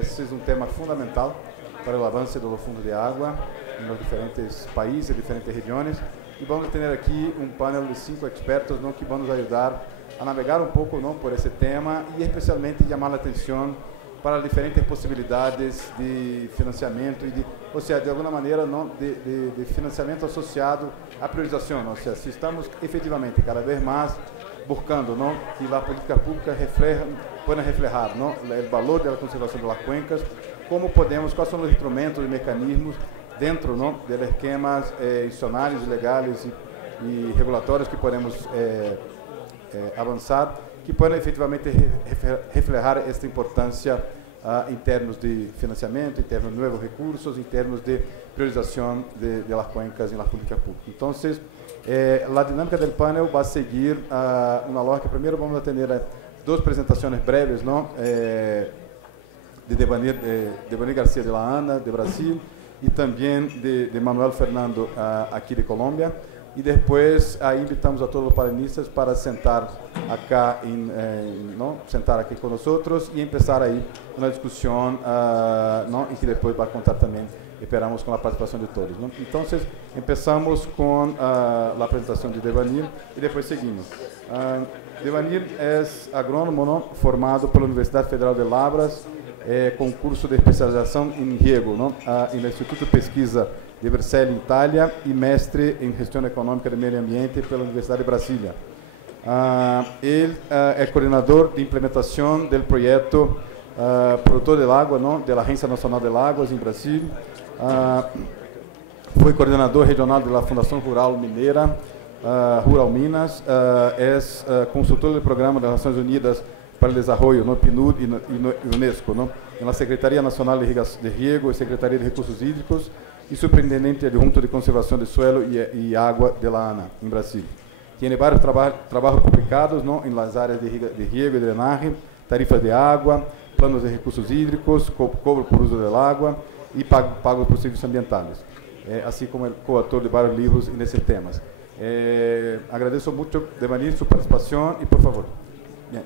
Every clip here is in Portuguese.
esse é um tema fundamental para o avanço do fundo de água nos diferentes países, diferentes regiões. E vamos ter aqui um painel de 5 expertos que vão nos ajudar a navegar um pouco por esse tema e especialmente chamar a atenção para diferentes possibilidades de financiamento ou seja, de alguma maneira de financiamento associado à priorização, ou seja, se estamos efetivamente cada vez mais buscando que a política pública pueda reflejar o valor da conservação das cuencas, quais são os instrumentos e mecanismos dentro dos esquemas institucionais, legais e regulatórios que podemos avançar, que podem efetivamente reflejar esta importância em termos de financiamento, em termos de novos recursos, em termos de priorização das cuencas na política pública. Então, a dinâmica do painel vai seguir uma lógica. Primeiro, vamos atender a 2 apresentações breves, de Devanir Garcia de la Ana, de Brasil, e também de Manuel Fernando, aqui de Colômbia. E depois aí invitamos a todos os panelistas para sentar aqui conosco e começar aí uma discussão e que depois vai contar também, esperamos, com a participação de todos. Então, começamos com a apresentação de Devanir e depois seguimos. Devanir é agrônomo formado pela Universidade Federal de Lavras, com curso de especialização em riego, no Instituto de Pesquisa de Vercelli, Itália, e mestre em Gestão Econômica do Meio Ambiente pela Universidade de Brasília. Ele é coordenador de implementação do projeto Produtor de Água, da Agência Nacional de Águas, em Brasil. Foi coordenador regional da Fundação Rural Mineira, Rural Minas. É consultor do Programa das Nações Unidas para o Desenvolvimento, no PNUD e no UNESCO, na Secretaria Nacional de Riego e Secretaria de Recursos Hídricos, e superintendente adjunto de conservação de suelo e água de la ANA, em Brasil. Tem vários trabalhos publicados em las áreas de riego e drenagem, tarifas de água, planos de recursos hídricos, cobro por uso da água e pago por serviços ambientais, assim como é coautor de vários livros nesses temas. Agradeço muito, Devanir, sua participação e, por favor. Bien.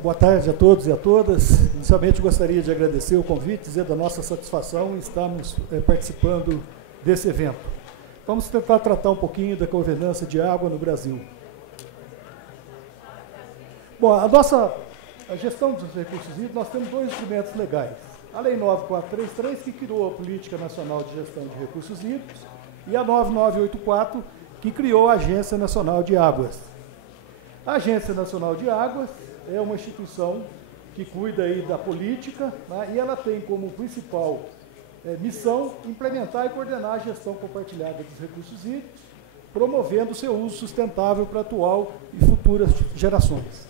Boa tarde a todos e a todas. Inicialmente, gostaria de agradecer o convite, dizer da nossa satisfação em estarmos participando desse evento. Vamos tentar tratar um pouquinho da governança de água no Brasil. Bom, a gestão dos recursos hídricos, nós temos 2 instrumentos legais. A Lei 9433, que criou a Política Nacional de Gestão de Recursos Hídricos, e a 9984, que criou a Agência Nacional de Águas. A Agência Nacional de Águas é uma instituição que cuida aí da política, e ela tem como principal missão implementar e coordenar a gestão compartilhada dos recursos hídricos, promovendo o seu uso sustentável para a atual e futuras gerações.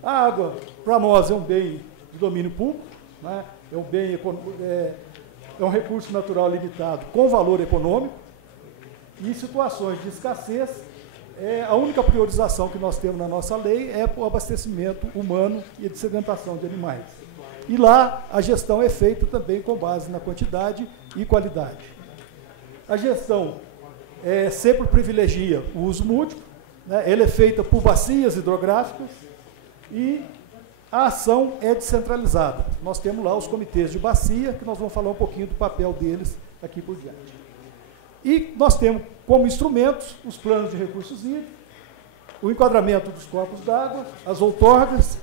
A água, para nós, é um bem de domínio público, é um recurso natural limitado com valor econômico, e em situações de escassez, a única priorização que nós temos na nossa lei é o abastecimento humano e a dessedentação de animais. E lá a gestão é feita também com base na quantidade e qualidade. A gestão sempre privilegia o uso múltiplo, ela é feita por bacias hidrográficas e a ação é descentralizada. Nós temos lá os comitês de bacia, que nós vamos falar um pouquinho do papel deles aqui por diante. E nós temos como instrumentos os planos de recursos hídricos, o enquadramento dos corpos d'água, as outorgas,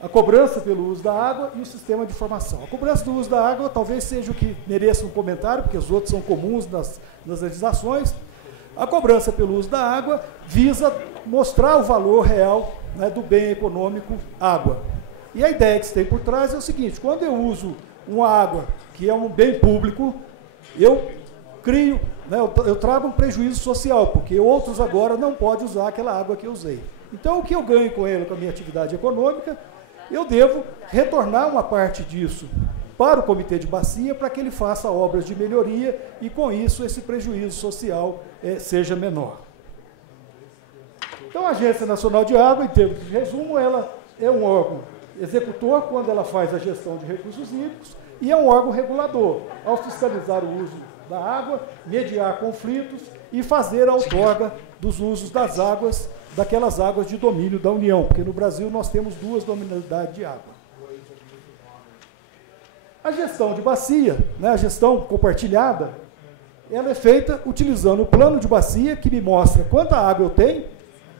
a cobrança pelo uso da água e o sistema de informação. A cobrança do uso da água talvez seja o que mereça um comentário, porque os outros são comuns nas legislações. A cobrança pelo uso da água visa mostrar o valor real do bem econômico água. E a ideia que se tem por trás é o seguinte: quando eu uso uma água que é um bem público, eu crio né, eu trago um prejuízo social, porque outros agora não podem usar aquela água que eu usei. Então, o que eu ganho com ela, com a minha atividade econômica, eu devo retornar uma parte disso para o comitê de bacia, para que ele faça obras de melhoria e, com isso, esse prejuízo social seja menor. Então, a Agência Nacional de Água, em termos de resumo, ela é um órgão executor quando ela faz a gestão de recursos hídricos e é um órgão regulador, ao fiscalizar o uso da água, mediar conflitos e fazer a outorga dos usos das águas, daquelas águas de domínio da União, porque no Brasil nós temos 2 dominalidades de água. A gestão de bacia, né, a gestão compartilhada, ela é feita utilizando o plano de bacia, que me mostra quanta água eu tenho,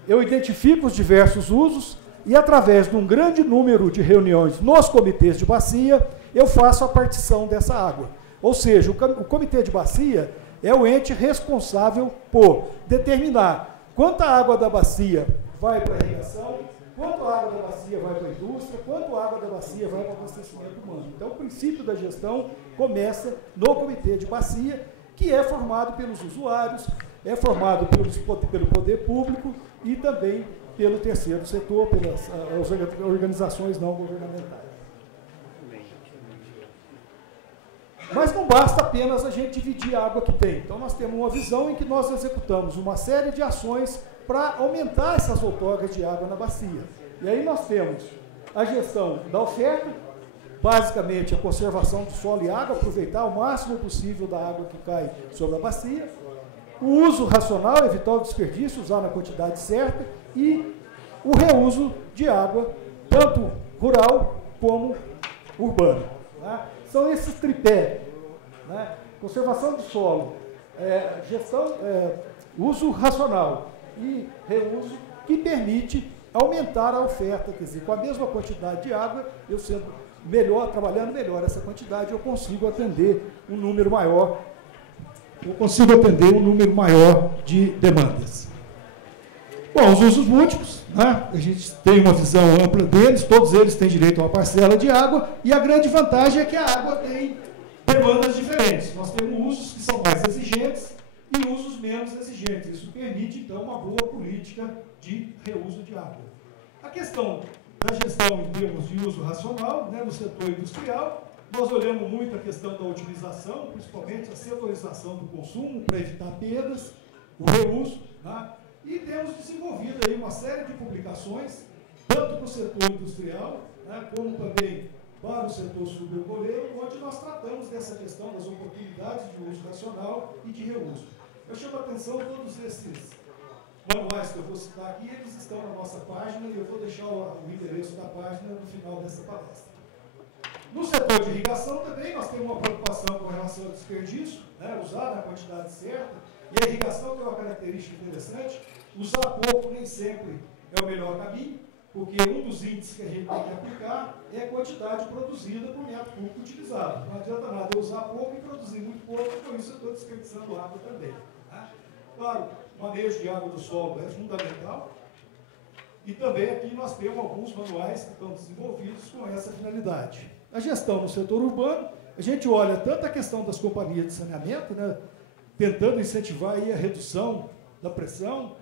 eu identifico os diversos usos e, através de um grande número de reuniões nos comitês de bacia, eu faço a partição dessa água. Ou seja, o comitê de bacia é o ente responsável por determinar quanta água da bacia vai para a irrigação, quanto água da bacia vai para a indústria, quanto água da bacia vai para o abastecimento humano. Então, o princípio da gestão começa no comitê de bacia, que é formado pelos usuários, é formado pelo poder público e também pelo terceiro setor, pelas organizações não governamentais. Mas não basta apenas a gente dividir a água que tem. Então, nós temos uma visão em que nós executamos uma série de ações para aumentar essas outorgas de água na bacia. E aí nós temos a gestão da oferta, basicamente a conservação do solo e água, aproveitar o máximo possível da água que cai sobre a bacia, o uso racional, evitar o desperdício, usar na quantidade certa, e o reuso de água, tanto rural como urbano. Né? São esses tripé, né? Conservação do solo, uso racional e reuso, que permite aumentar a oferta, quer dizer, com a mesma quantidade de água, eu sendo melhor, trabalhando melhor essa quantidade, eu consigo atender um número maior, de demandas. Bom, os usos múltiplos, né? A gente tem uma visão ampla deles, todos eles têm direito a uma parcela de água, e a grande vantagem é que a água tem demandas diferentes. Nós temos usos que são mais exigentes e usos menos exigentes. Isso permite, então, uma boa política de reuso de água. A questão da gestão em termos de uso racional, né, no setor industrial, nós olhamos muito a questão da utilização, principalmente a setorização do consumo, para evitar perdas, o reuso, né, e temos desenvolvido aí uma série de publicações, tanto para o setor industrial, né, como também para o setor sucroalcooleiro, onde nós tratamos dessa questão das oportunidades de uso racional e de reuso. Eu chamo a atenção a todos esses manuais que eu vou citar aqui, eles estão na nossa página e eu vou deixar o endereço da página no final dessa palestra. No setor de irrigação também nós temos uma preocupação com relação ao desperdício, né, usar na quantidade certa, e a irrigação tem uma característica interessante, usar pouco nem sempre é o melhor caminho, porque um dos índices que a gente tem que aplicar é a quantidade produzida por metro cúbico utilizado. Não adianta nada eu usar pouco e produzir muito pouco, por isso eu estou desperdiçando água também. Tá? Claro, o manejo de água do solo é fundamental, e também aqui nós temos alguns manuais que estão desenvolvidos com essa finalidade. A gestão no setor urbano, a gente olha tanto a questão das companhias de saneamento, né, tentando incentivar aí a redução da pressão,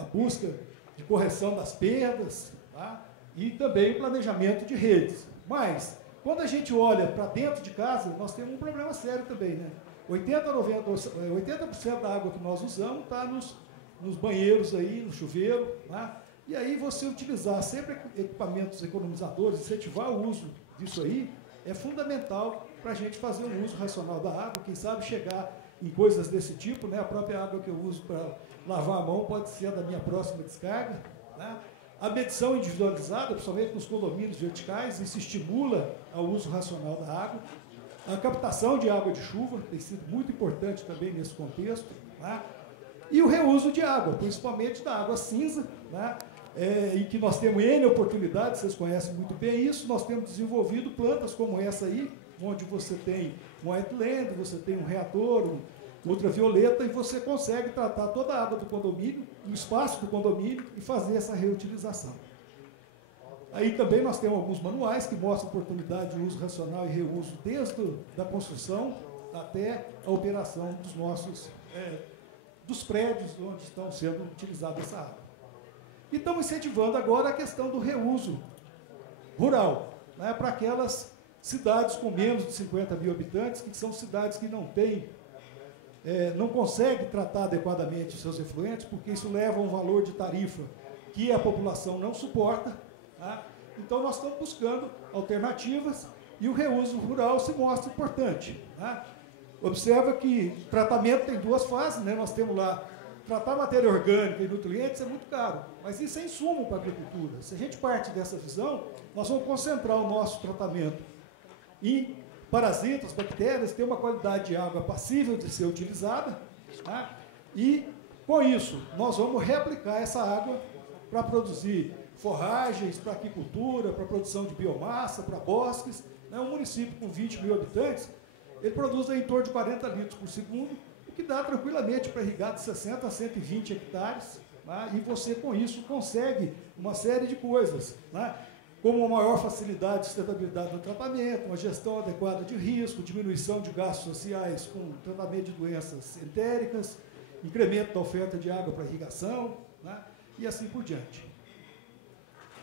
a busca de correção das perdas, tá? E também o planejamento de redes. Mas, quando a gente olha para dentro de casa, nós temos um problema sério também, né? 80% da água que nós usamos está nos banheiros aí, no chuveiro, tá? E aí você utilizar sempre equipamentos economizadores, incentivar o uso disso aí, é fundamental para a gente fazer um uso racional da água, quem sabe chegar em coisas desse tipo, né? A própria água que eu uso para lavar a mão pode ser da minha próxima descarga, né? A medição individualizada, principalmente nos condomínios verticais, isso estimula ao uso racional da água. A captação de água de chuva tem sido muito importante também nesse contexto, né? E o reuso de água, principalmente da água cinza, né? Em que nós temos N oportunidades, vocês conhecem muito bem isso, nós temos desenvolvido plantas como essa aí, onde você tem um wetland, você tem um reator, ultravioleta, e você consegue tratar toda a água do condomínio, no espaço do condomínio, e fazer essa reutilização. Aí também nós temos alguns manuais que mostram a oportunidade de uso racional e reuso desde a construção até a operação dos nossos dos prédios onde estão sendo utilizada essa água. E estamos incentivando agora a questão do reuso rural, né, para aquelas cidades com menos de 50 mil habitantes, que são cidades que não têm, não conseguem tratar adequadamente os seus efluentes, porque isso leva a um valor de tarifa que a população não suporta. Tá? Então, nós estamos buscando alternativas e o reuso rural se mostra importante. Tá? Observa que o tratamento tem duas fases, né? Nós temos lá, tratar matéria orgânica e nutrientes é muito caro, mas isso é insumo para a agricultura. Se a gente parte dessa visão, nós vamos concentrar o nosso tratamento em parasitas, bactérias, ter uma qualidade de água passível de ser utilizada, tá? E, com isso, nós vamos reaplicar essa água para produzir forragens, para aquicultura, para produção de biomassa, para bosques. Né? Um município com 20 mil habitantes, ele produz em torno de 40 litros por segundo, o que dá tranquilamente para irrigar de 60 a 120 hectares, né? E você, com isso, consegue uma série de coisas, né? Como uma maior facilidade de sustentabilidade no tratamento, uma gestão adequada de risco, diminuição de gastos sociais com tratamento de doenças entéricas, incremento da oferta de água para irrigação, né? E assim por diante.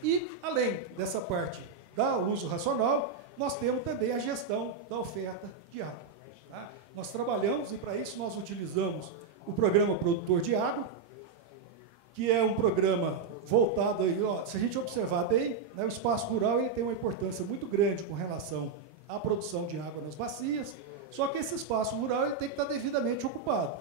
E, além dessa parte do uso racional, nós temos também a gestão da oferta de água. Tá? Nós trabalhamos, e para isso nós utilizamos o programa Produtor de Água, que é um programa voltado aí, ó, se a gente observar bem, né, o espaço rural ele tem uma importância muito grande com relação à produção de água nas bacias, só que esse espaço rural ele tem que estar devidamente ocupado.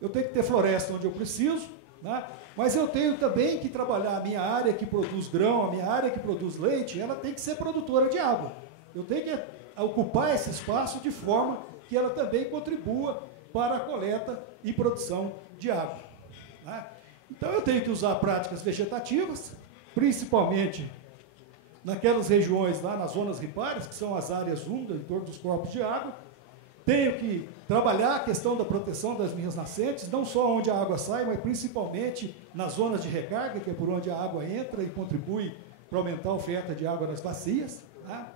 Eu tenho que ter floresta onde eu preciso, né, mas eu tenho também que trabalhar a minha área que produz grão, a minha área que produz leite, ela tem que ser produtora de água. Eu tenho que ocupar esse espaço de forma que ela também contribua para a coleta e produção de água. Né? Então, eu tenho que usar práticas vegetativas, principalmente naquelas regiões lá nas zonas ripárias, que são as áreas úmidas em torno dos corpos de água. Tenho que trabalhar a questão da proteção das minhas nascentes, não só onde a água sai, mas principalmente nas zonas de recarga, que é por onde a água entra e contribui para aumentar a oferta de água nas bacias. Né?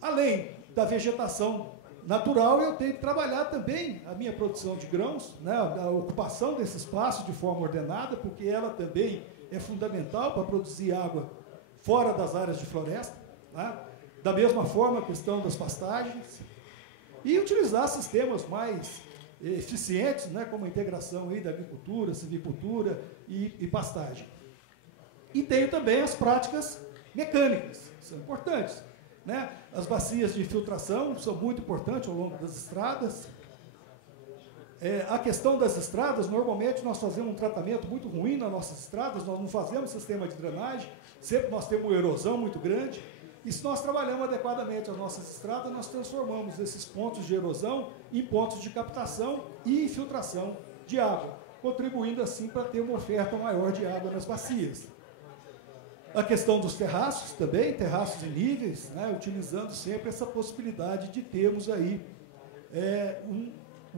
Além da vegetação natural, eu tenho que trabalhar também a minha produção de grãos, né, a ocupação desse espaço de forma ordenada, porque ela também é fundamental para produzir água fora das áreas de floresta. Né? Da mesma forma, a questão das pastagens. E utilizar sistemas mais eficientes, né, como a integração aí da agricultura, silvicultura e pastagem. E tenho também as práticas mecânicas, que são importantes. Né? As bacias de filtração são muito importantes ao longo das estradas. A questão das estradas, normalmente nós fazemos um tratamento muito ruim nas nossas estradas, nós não fazemos sistema de drenagem, sempre nós temos uma erosão muito grande, e se nós trabalhamos adequadamente as nossas estradas, nós transformamos esses pontos de erosão em pontos de captação e infiltração de água, contribuindo assim para ter uma oferta maior de água nas bacias. A questão dos terraços também, terraços em níveis, né, utilizando sempre essa possibilidade de termos aí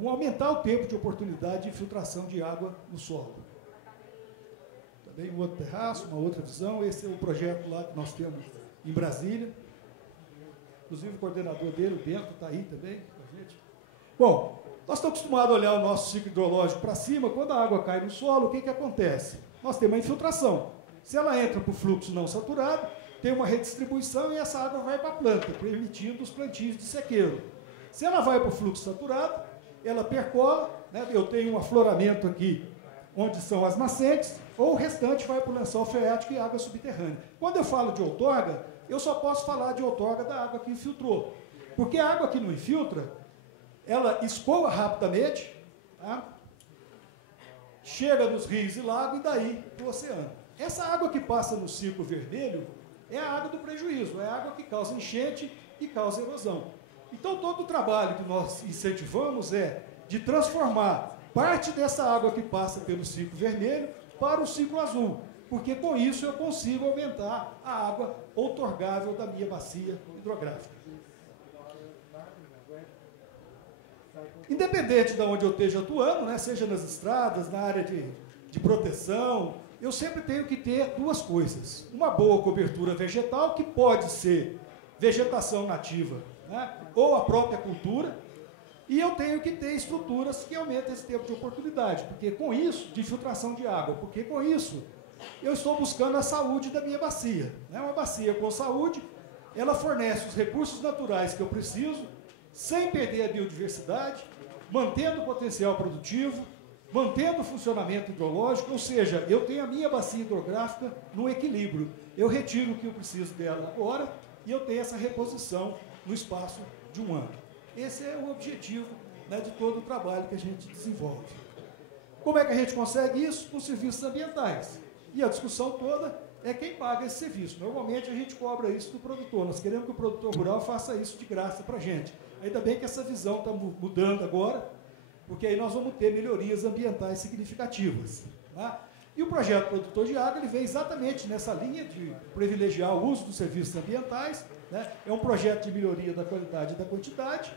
aumentar o tempo de oportunidade de infiltração de água no solo. Também um outro terraço, uma outra visão, esse é o projeto lá que nós temos em Brasília. Inclusive o coordenador dele, o Bento, está aí também com a gente. Bom, nós estamos acostumados a olhar o nosso ciclo hidrológico para cima, quando a água cai no solo, o que acontece? Nós temos uma infiltração. Se ela entra para o fluxo não saturado, tem uma redistribuição e essa água vai para a planta, permitindo os plantios de sequeiro. Se ela vai para o fluxo saturado, ela percola, né, eu tenho um afloramento aqui, onde são as nascentes, ou o restante vai para o lençol freático e água subterrânea. Quando eu falo de outorga, eu só posso falar de outorga da água que infiltrou. Porque a água que não infiltra, ela escoa rapidamente, tá? Chega nos rios e lagos e daí para o oceano. Essa água que passa no círculo vermelho é a água do prejuízo, é a água que causa enchente e causa erosão. Então, todo o trabalho que nós incentivamos é de transformar parte dessa água que passa pelo ciclo vermelho para o ciclo azul, porque com isso eu consigo aumentar a água outorgável da minha bacia hidrográfica. Independente de onde eu esteja atuando, né, seja nas estradas, na área de proteção, eu sempre tenho que ter duas coisas. Uma boa cobertura vegetal, que pode ser vegetação nativa, né, ou a própria cultura, E eu tenho que ter estruturas que aumentem esse tempo de oportunidade, porque com isso, de infiltração de água, porque com isso eu estou buscando a saúde da minha bacia. Né? Uma bacia com saúde, ela fornece os recursos naturais que eu preciso, sem perder a biodiversidade, mantendo o potencial produtivo, mantendo o funcionamento hidrológico, ou seja, eu tenho a minha bacia hidrográfica no equilíbrio. Eu retiro o que eu preciso dela agora e eu tenho essa reposição no espaço de um ano. Esse é o objetivo, né, de todo o trabalho que a gente desenvolve. Como é que a gente consegue isso? Com serviços ambientais. E a discussão toda é quem paga esse serviço. Normalmente a gente cobra isso do produtor. Nós queremos que o produtor rural faça isso de graça para a gente. Ainda bem que essa visão está mudando agora, porque aí nós vamos ter melhorias ambientais significativas. Tá? E o projeto Produtor de Água ele vem exatamente nessa linha de privilegiar o uso dos serviços ambientais. Né? É um projeto de melhoria da qualidade e da quantidade.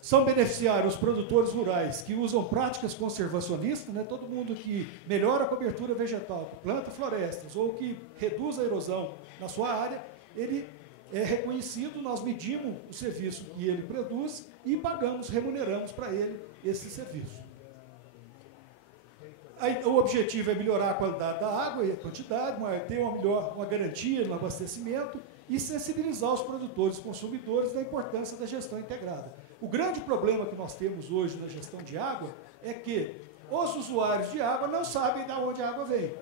São beneficiários os produtores rurais que usam práticas conservacionistas, né? Todo mundo que melhora a cobertura vegetal, que planta florestas ou que reduz a erosão na sua área, ele é reconhecido, nós medimos o serviço que ele produz e pagamos, remuneramos para ele esse serviço. Aí, o objetivo é melhorar a qualidade da água e a quantidade, ter uma garantia no abastecimento e sensibilizar os produtores e consumidores da importância da gestão integrada. O grande problema que nós temos hoje na gestão de água é que os usuários de água não sabem de onde a água vem.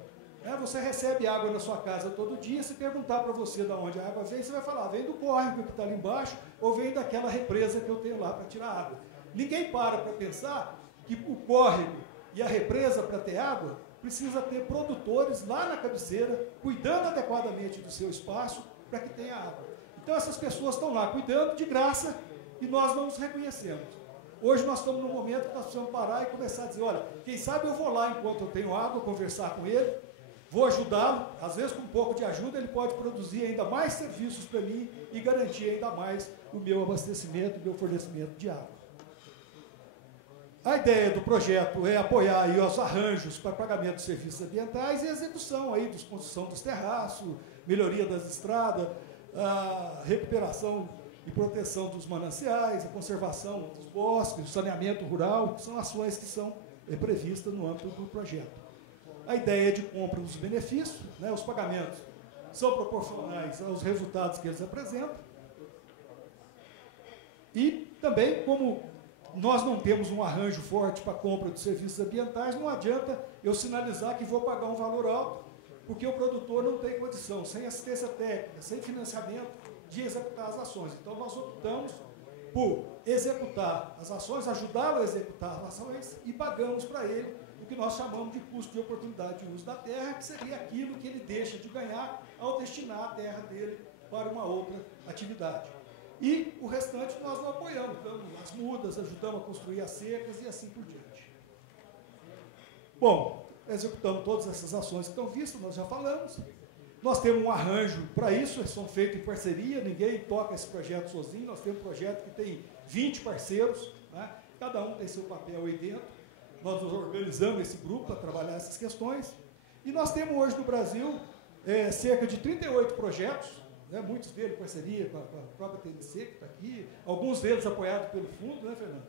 Você recebe água na sua casa todo dia, se perguntar para você de onde a água vem, você vai falar, vem do córrego que está ali embaixo ou vem daquela represa que eu tenho lá para tirar água. Ninguém para pensar que o córrego e a represa, para ter água, precisa ter produtores lá na cabeceira, cuidando adequadamente do seu espaço para que tenha água. Então essas pessoas estão lá cuidando de graça e nós não os reconhecemos. Hoje nós estamos num momento que nós precisamos parar e começar a dizer, olha, quem sabe eu vou lá enquanto eu tenho água, conversar com ele, vou ajudá-lo, às vezes com um pouco de ajuda ele pode produzir ainda mais serviços para mim e garantir ainda mais o meu abastecimento, o meu fornecimento de água. A ideia do projeto é apoiar aí os arranjos para pagamento de serviços ambientais e a execução aí de construção dos terraços, melhoria das estradas, a recuperação e proteção dos mananciais, a conservação dos bosques, o saneamento rural, são ações que são previstas no âmbito do projeto. A ideia é de compra dos benefícios, né, os pagamentos são proporcionais aos resultados que eles apresentam. E também, como nós não temos um arranjo forte para a compra de serviços ambientais, não adianta eu sinalizar que vou pagar um valor alto, porque o produtor não tem condição, sem assistência técnica, sem financiamento, de executar as ações. Então, nós optamos por executar as ações, ajudá-lo a executar as ações e pagamos para ele o que nós chamamos de custo de oportunidade de uso da terra, que seria aquilo que ele deixa de ganhar ao destinar a terra dele para uma outra atividade. E o restante nós não apoiamos, dando as mudas, ajudamos a construir as secas e assim por diante. Bom, executamos todas essas ações que estão vistas, nós já falamos. Nós temos um arranjo para isso, eles são feitos em parceria, ninguém toca esse projeto sozinho, nós temos um projeto que tem 20 parceiros, né? Cada um tem seu papel aí dentro. Nós nos organizamos esse grupo para trabalhar essas questões. E nós temos hoje no Brasil cerca de 38 projetos, né? Muitos deles em parceria com a própria TNC, que está aqui, alguns deles apoiados pelo fundo, né, Fernando?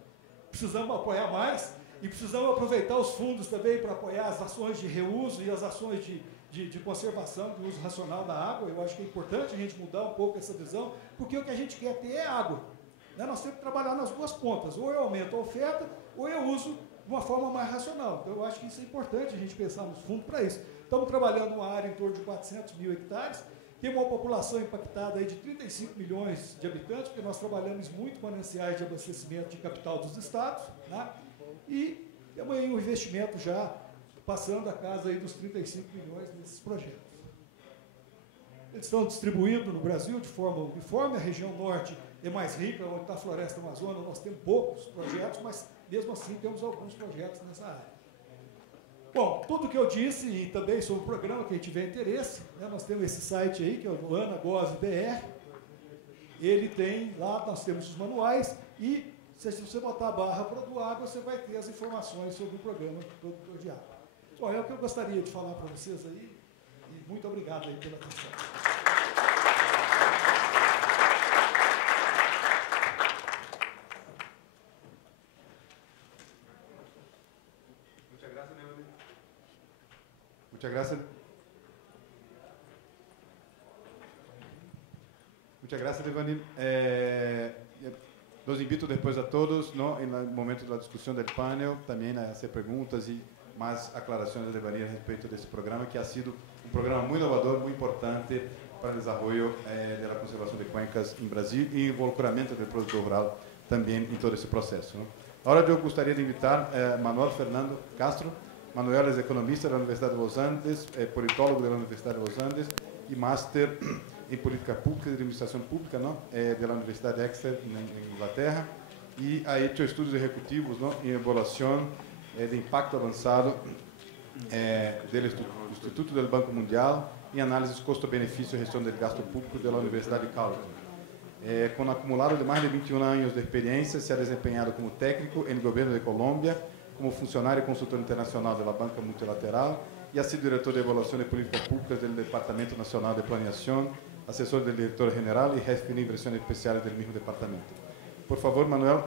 Precisamos apoiar mais e precisamos aproveitar os fundos também para apoiar as ações de reuso e as ações de conservação, de uso racional da água. Eu acho que é importante a gente mudar um pouco essa visão, porque o que a gente quer ter é água. Né? Nós temos que trabalhar nas duas pontas, ou eu aumento a oferta, ou eu uso de uma forma mais racional. Então eu acho que isso é importante a gente pensar nos fundos para isso. Estamos trabalhando uma área em torno de 400 mil hectares, temos uma população impactada aí de 35 milhões de habitantes, porque nós trabalhamos muito com mananciais de abastecimento de capital dos estados, né? E temos aí um investimento já passando a casa aí dos 35 milhões nesses projetos. Eles estão distribuídos no Brasil de forma uniforme, a região norte é mais rica, onde está a floresta amazônica, nós temos poucos projetos, mas mesmo assim temos alguns projetos nessa área. Bom, tudo que eu disse, e também sobre o programa, quem tiver interesse, né, nós temos esse site aí, que é o ANA.gov.br, ele tem, lá nós temos os manuais, e se você botar a barra Produágua, você vai ter as informações sobre o programa Produtor de Água. Bom, é o que eu gostaria de falar para vocês aí, e muito obrigado aí pela atenção. Muchas gracias. Muchas gracias, Devani. Los invito después a todos, ¿no?, en el momento de la discusión del panel, también a hacer preguntas y más aclaraciones de Devani respecto de este programa, que ha sido un programa muy innovador, muy importante para el desarrollo de la conservación de cuencas en Brasil y involucramiento del productor rural también en todo ese proceso, ¿no? Ahora yo gustaría de invitar a Manuel Fernando Castro. Manuel es economista de la Universidad de los Andes, politólogo de la Universidad de los Andes y máster en política pública y administración pública, ¿no?, de la Universidad de Exeter en Inglaterra, y ha hecho estudios ejecutivos, ¿no?, en evaluación de impacto avanzado del Instituto del Banco Mundial y análisis costo-beneficio y gestión del gasto público de la Universidad de Calgary. Con acumulado de más de 21 años de experiencia, se ha desempeñado como técnico en el gobierno de Colombia, como funcionario y consultor internacional de la Banca Multilateral, y ha sido director de evaluación de políticas públicas del Departamento Nacional de Planeación, asesor del director general y jefe de inversiones especiales del mismo departamento. Por favor, Manuel,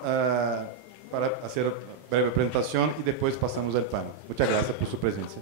para hacer breve presentación y después pasamos al panel. Muchas gracias por su presencia.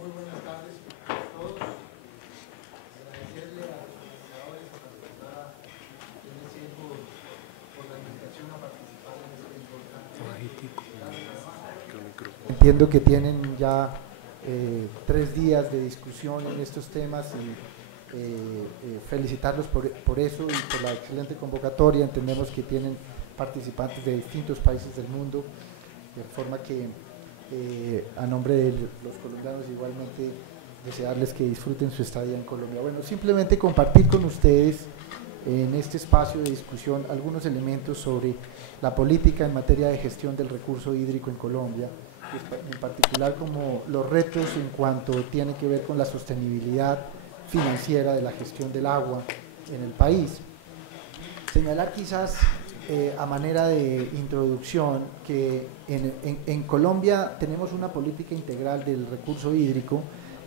Muy buenas tardes a todos. Agradecerle a los organizadores, a la doctora TNC por la invitación a participar en este importante. Entiendo que tienen ya 3 días de discusión en estos temas y felicitarlos por eso y por la excelente convocatoria. Entendemos que tienen participantes de distintos países del mundo, de forma que a nombre de los colombianos igualmente desearles que disfruten su estadía en Colombia. Bueno, simplemente compartir con ustedes en este espacio de discusión algunos elementos sobre la política en materia de gestión del recurso hídrico en Colombia, en particular como los retos en cuanto tiene que ver con la sostenibilidad financiera de la gestión del agua en el país. Señalar quizás a manera de introducción que en Colombia tenemos una política integral del recurso hídrico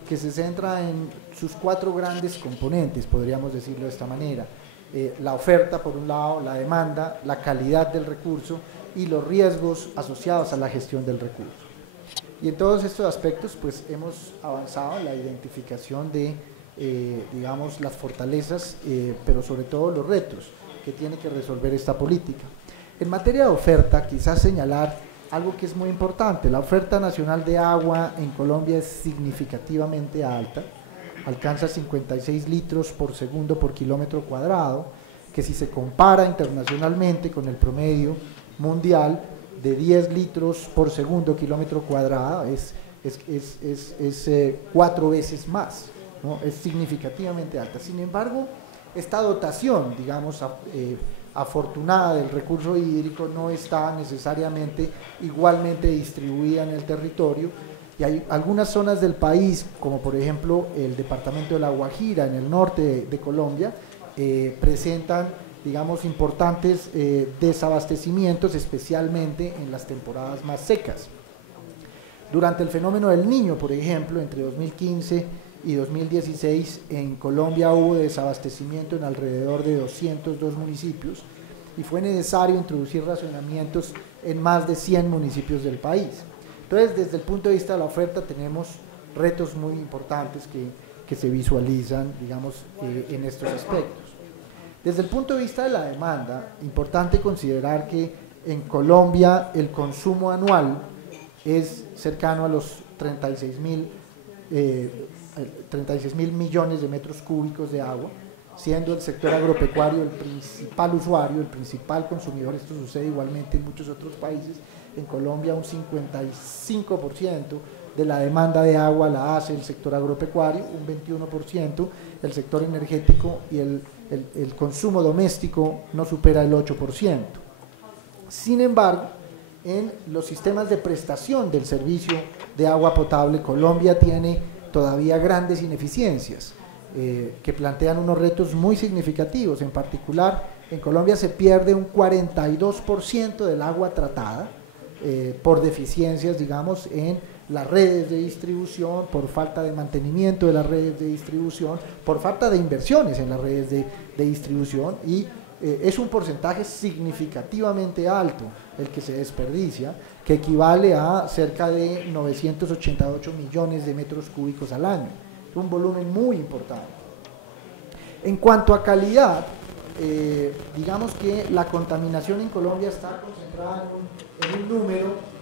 que se centra en sus 4 grandes componentes, podríamos decirlo de esta manera: la oferta por un lado, la demanda, la calidad del recurso y los riesgos asociados a la gestión del recurso. Y en todos estos aspectos pues hemos avanzado en la identificación de digamos las fortalezas, pero sobre todo los retos que tiene que resolver esta política. En materia de oferta, quizás señalar algo que es muy importante: la oferta nacional de agua en Colombia es significativamente alta, alcanza 56 litros por segundo por kilómetro cuadrado, que si se compara internacionalmente con el promedio mundial de 10 litros por segundo kilómetro cuadrado, es 4 veces más, ¿no? Es significativamente alta. Sin embargo, esta dotación, digamos, afortunada del recurso hídrico no está necesariamente igualmente distribuida en el territorio, y hay algunas zonas del país, como por ejemplo el departamento de La Guajira en el norte de Colombia, presentan, digamos, importantes desabastecimientos, especialmente en las temporadas más secas. Durante el fenómeno del Niño, por ejemplo, entre 2015 y 2016, en Colombia hubo desabastecimiento en alrededor de 202 municipios y fue necesario introducir racionamientos en más de 100 municipios del país. Entonces, desde el punto de vista de la oferta, tenemos retos muy importantes que se visualizan, digamos, en estos aspectos. Desde el punto de vista de la demanda, importante considerar que en Colombia el consumo anual es cercano a los 36 mil millones de metros cúbicos de agua, siendo el sector agropecuario el principal usuario, el principal consumidor. Esto sucede igualmente en muchos otros países. En Colombia un 55% de la demanda de agua la hace el sector agropecuario, un 21% el sector energético, y el consumo doméstico no supera el 8%. Sin embargo, en los sistemas de prestación del servicio de agua potable, Colombia tiene todavía grandes ineficiencias que plantean unos retos muy significativos. En particular, en Colombia se pierde un 42% del agua tratada por deficiencias, digamos, en las redes de distribución, por falta de mantenimiento de las redes de distribución, por falta de inversiones en las redes de distribución, y es un porcentaje significativamente alto el que se desperdicia, que equivale a cerca de 988 millones de metros cúbicos al año, un volumen muy importante. En cuanto a calidad, digamos que la contaminación en Colombia está concentrada en un número